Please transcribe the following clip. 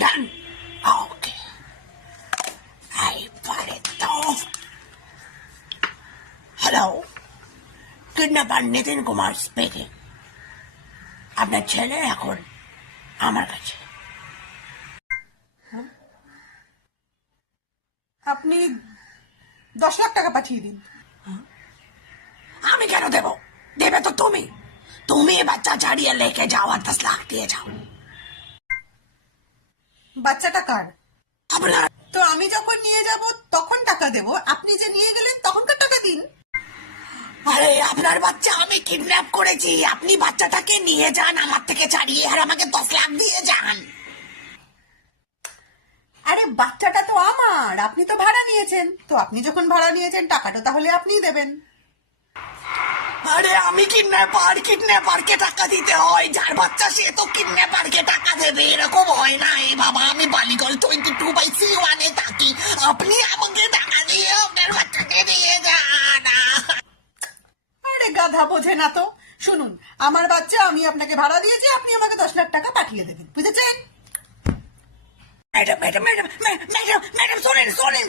ডান। ওকে, এইবারে তো hello, kidnapper Nitin Kumar speaking. আপনার ছেলে এখন আমার কাছে। আপনি 10 লাখ টাকা পাঠিয়ে দিন। আমি কেন দেব? দেবে তো তুমি। তুমি বাচ্চা ছাড়িয়ে লেকে যাও আর 10 লাখ দিয়ে যাও। বাচ্চাটা কার? আপনার। তো আমি যখন নিয়ে যাব তখন টাকা দেব, আপনি যে নিয়ে গেলেন তখনকার টাকা দিন। আরে আপনার বাচ্চা আমি কিডন্যাপ করেছি, আপনি বাচ্চাটাকে নিয়ে যান আমার থেকে ছাড়িয়ে আর আমাকে 10 লাখ দিয়ে যান। আরে বাচ্চাটা তো আমার, আপনি তো ভাড়া নিয়েছেন, তো আপনি যখন ভাড়া নিয়েছেন টাকাটা তাহলে আপনিই দেবেন। আরে আমি কিডন্যাপারকে টাকা দিতে হয়, যার বাচ্চা সে তো কিডন্যাপারকে টাকা দেবে, এরকম হয় না। এই বাবা, আমি বালিগঞ্জ 22/C1 থাকি, আপনি আমাকে টাকা দিয়ে আপনার বাচ্চাকে দিয়ে যান। আরে গাধা বোঝে না তো। শুনুন, আমার বাচ্চা, আমি আপনাকে ভাড়া দিয়েছি, আপনি আমাকে 10 লাখ টাকা পাঠিয়ে দেবেন, বুঝেছেন? Madam madam madam madam madam শোনেন শোনেন,